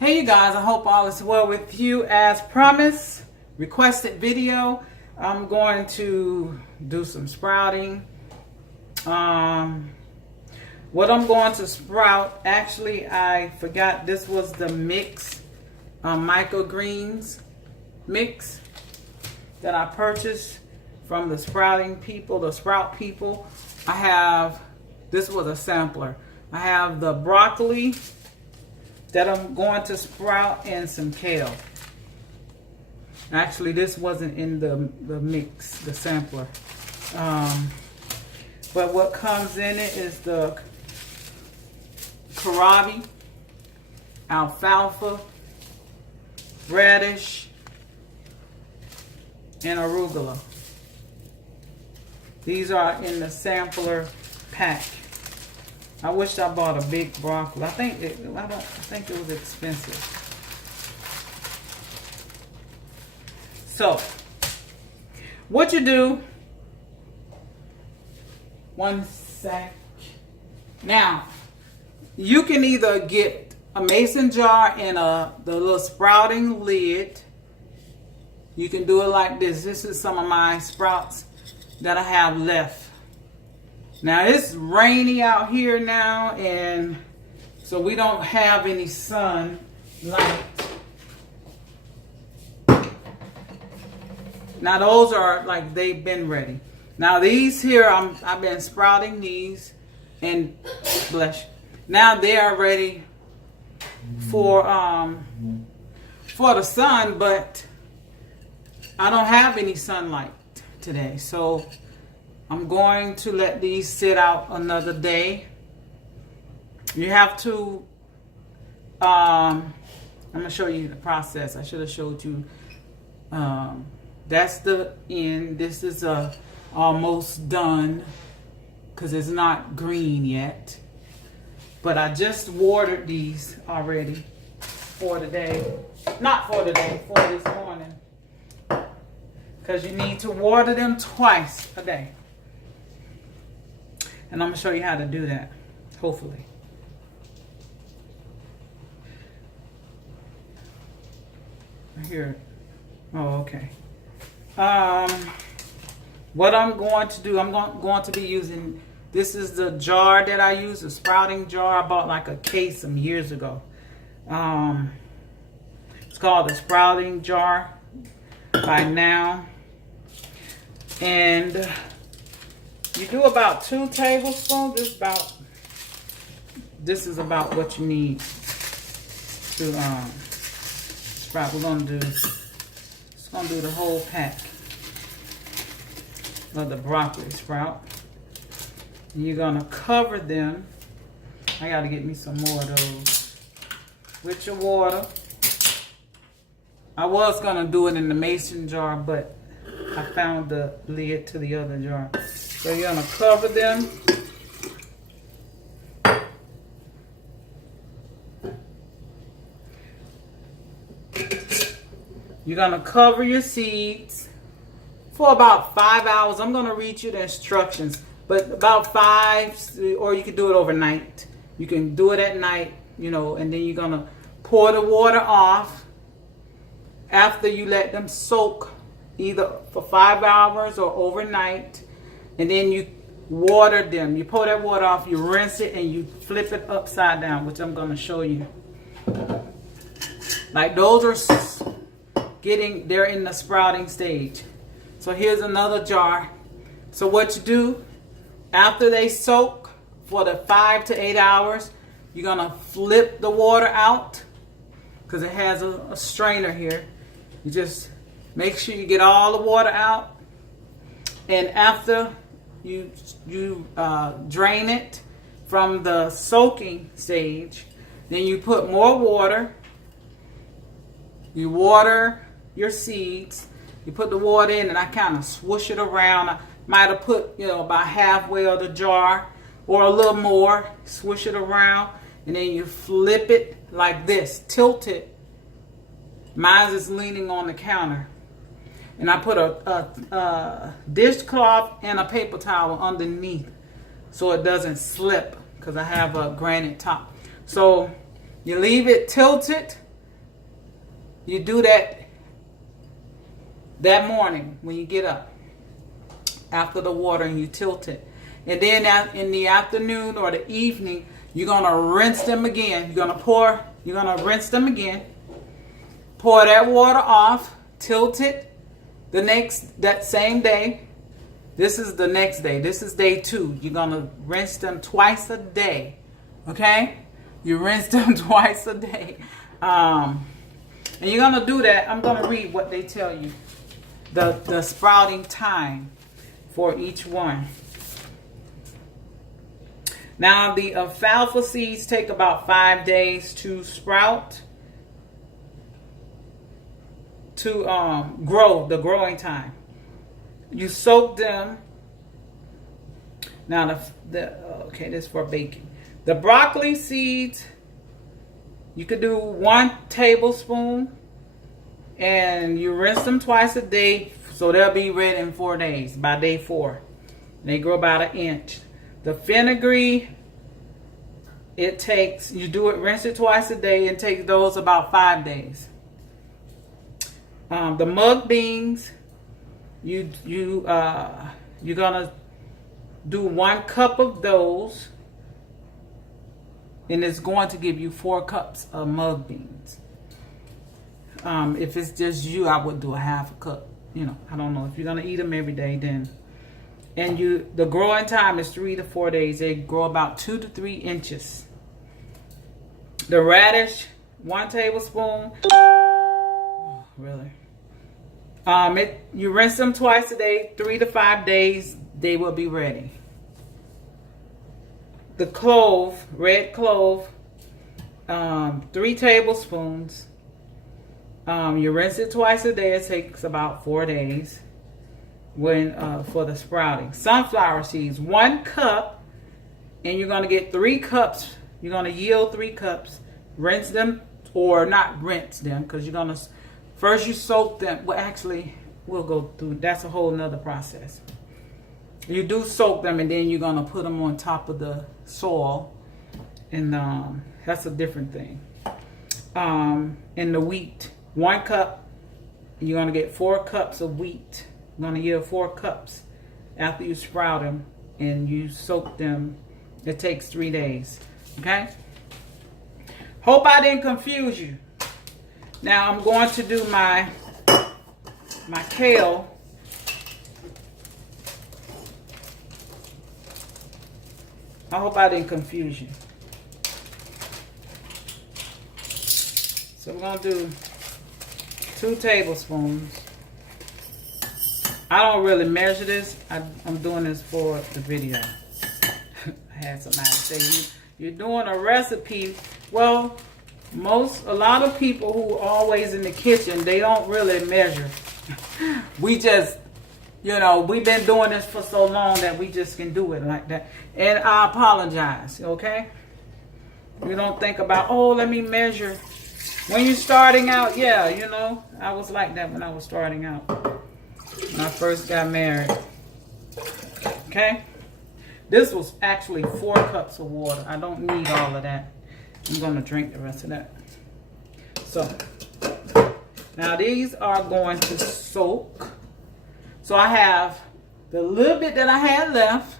Hey you guys, I hope all is well with you. As promised, requested video, I'm going to do some sprouting. What I'm going to sprout, actually I forgot this was the mix, microgreens mix that I purchased from the sprouting people, the sprout people. This was a sampler. I have the broccoli that I'm going to sprout and some kale. Actually, this wasn't in the mix, the sampler. But what comes in it is the kohlrabi, alfalfa, radish, and arugula. These are in the sampler pack. I wish I bought a big broccoli. I think it was expensive. So, what you do? One sec. Now, you can either get a mason jar and the little sprouting lid. You can do it like this. This is some of my sprouts that I have left. Now it's rainy out here now, and so we don't have any sunlight. Now those are like they've been ready. Now these here, I've been sprouting these, and bless you. Now they are ready for the sun, but I don't have any sunlight today, so I'm going to let these sit out another day. You have to, I'm going to show you the process. I should have showed you. That's the end. This is almost done because it's not green yet. But I just watered these already for today. Not for today, for this morning. Because you need to water them twice a day. And I'm going to show you how to do that, hopefully. Here. Oh, okay. What I'm going to do, I'm going to be using, this is the jar that I use, a sprouting jar. I bought like a case some years ago. It's called the sprouting jar by Now. And you do about 2 tablespoons. This is about what you need to sprout. We're gonna do the whole pack of the broccoli sprout. And you're gonna cover them. I gotta get me some more of those with your water. I was gonna do it in the mason jar, but I found the lid to the other jar. So you're going to cover them. You're going to cover your seeds for about 5 hours. I'm going to read you the instructions, but about 5, or you can do it overnight. You can do it at night, and then you're going to pour the water off after you let them soak either for 5 hours or overnight. And then you water them. You pour that water off, you rinse it, and you flip it upside down, which I'm going to show you. Like those are they're in the sprouting stage. So here's another jar. So what you do, after they soak for the 5 to 8 hours, you're going to flip the water out because it has a strainer here. You just make sure you get all the water out. And after you drain it from the soaking stage, then you put more water. You water your seeds. You put the water in, and I kind of swoosh it around. I might have put about halfway of the jar or a little more. Swish it around, and then you flip it like this, tilt it. Mine is leaning on the counter. And I put a dishcloth and a paper towel underneath so it doesn't slip because I have a granite top. So you leave it tilted You do that morning when you get up after the water, and you tilt it. And then in the afternoon or the evening, you're going to rinse them again. You're going to rinse them again. Pour that water off, tilt it that same day. This is the next day. This is day 2. You're going to rinse them twice a day. Okay? You rinse them twice a day. And you're going to do that. I'm going to read what they tell you. The sprouting time for each one. Now, the alfalfa seeds take about 5 days to sprout, to grow, the growing time. You soak them. Now, okay, this is for baking. The broccoli seeds, you could do 1 tablespoon, and you rinse them twice a day, so they'll be ready in 4 days, by day 4. They grow about 1 inch. The fenugreek, rinse it twice a day, and take those about 5 days. The mung beans, you're gonna do 1 cup of those, and it's going to give you 4 cups of mung beans. If it's just you, I would do a half a cup. I don't know if you're gonna eat them every day, then. And the growing time is 3 to 4 days. They grow about 2 to 3 inches. The radish, 1 tablespoon. Oh, really? You rinse them twice a day, 3 to 5 days, they will be ready. The clove, red clove, 3 tablespoons. You rinse it twice a day. It takes about 4 days. For the sprouting. Sunflower seeds, 1 cup, and you're going to get 3 cups. You're going to yield 3 cups. Rinse them, or not rinse them, because you're going to first you soak them. Well, actually, we'll go through. That's a whole nother process. You do soak them, and then you're going to put them on top of the soil, and that's a different thing. And the wheat, 1 cup. You're going to get 4 cups of wheat. You're going to yield 4 cups after you sprout them and you soak them. It takes 3 days. Okay? Hope I didn't confuse you. Now I'm going to do my kale. I hope I didn't confuse you. So we're going to do 2 tablespoons. I don't really measure this. I'm doing this for the video. I had somebody say, you're doing a recipe. Well, a lot of people who are always in the kitchen, they don't really measure. We just, we've been doing this for so long that we just can do it like that. And I apologize, okay? You don't think about, let me measure. When you're starting out, I was like that when I was starting out. When I first got married. Okay? This was actually 4 cups of water. I don't need all of that. I'm going to drink the rest of that. So, now these are going to soak. So I have the little bit that I had left.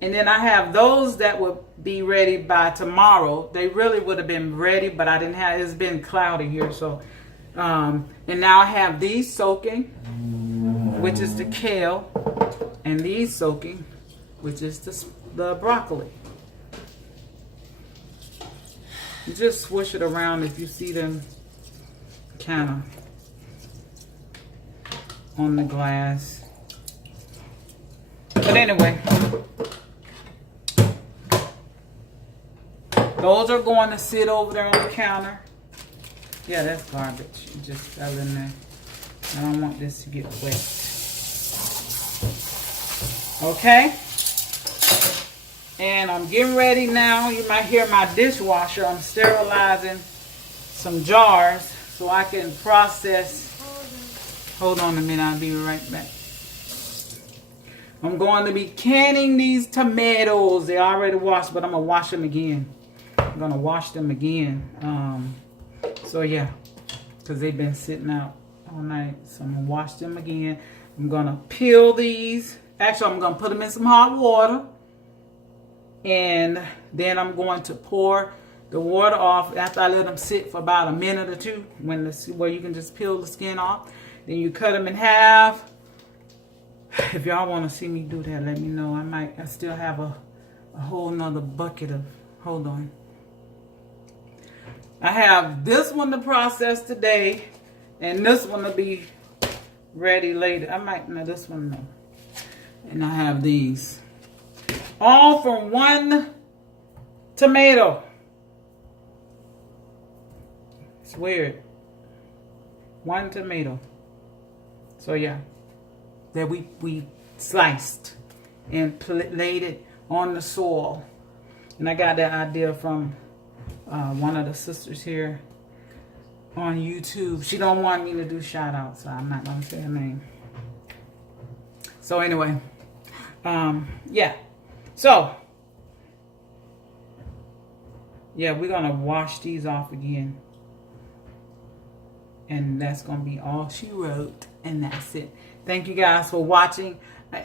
And then I have those that will be ready by tomorrow. They really would have been ready, but I didn't have, it's been cloudy here. So, and now I have these soaking, which is the kale, and these soaking, which is the broccoli. You just swish it around if you see them kind of on the glass. But anyway, those are going to sit over there on the counter. Yeah, that's garbage. You just fell in there. I don't want this to get wet. Okay? And I'm getting ready now. You might hear my dishwasher. I'm sterilizing some jars so I can process. Hold on a minute. I'll be right back. I'm going to be canning these tomatoes. They already washed, but I'm going to wash them again. I'm going to wash them again. So, yeah. because they've been sitting out all night. So I'm going to wash them again. I'm going to peel these. Actually, I'm going to put them in some hot water. And then I'm going to pour the water off after I let them sit for about a minute or two, where you can just peel the skin off. Then you cut them in half. If y'all want to see me do that, let me know. I still have a whole nother bucket of, hold on. I have this one to process today, and this one will be ready later. No, this one no. And I have these. All from one tomato. It's weird. One tomato. So yeah, that we sliced and laid it on the soil. And I got that idea from one of the sisters here on YouTube. She don't want me to do shout outs, so I'm not gonna say her name. So anyway, yeah. So yeah, we're gonna wash these off again. And that's going to be all she wrote. And that's it. Thank you guys for watching.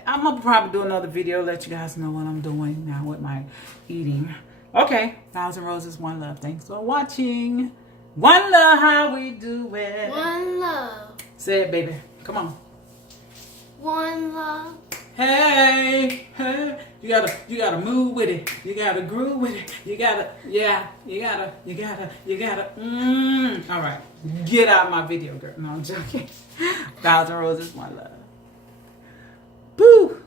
I'm going to probably do another video. Let you guys know what I'm doing now with my eating. Okay. 1,000 Roses, one love. Thanks for watching. One love, how we do it. One love. Say it, baby. Come on. One love. Hey, hey. You gotta move with it. You gotta groove with it. You gotta. All right. Get out of my video, girl. No, I'm joking. 1,000 Roses, one love. Boo.